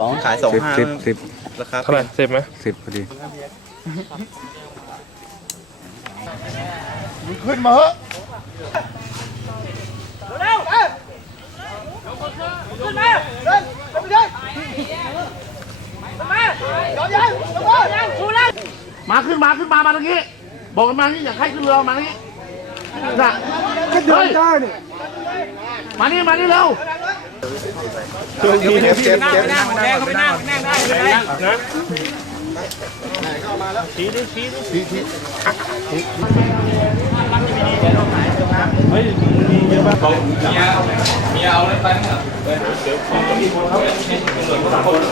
สองขายสองห้าสิบสิบราคาเท่าไหร่สิบไหมสิบพอดีขึ้นมาเหอะเร็วเร็วขึ้นมาเดินเดินไปเดิน ขึ้นมาขึ้นมามาตรงนี้ บอกกันมานี่อยากให้ขึ้นเรือมานี่น่ะก็เดินได้นี่มานี่มานี่เร็วเจ็บเจ็บเจ็บเจ็บแดงเขาไปนั่งนั่งได้เลยนะเ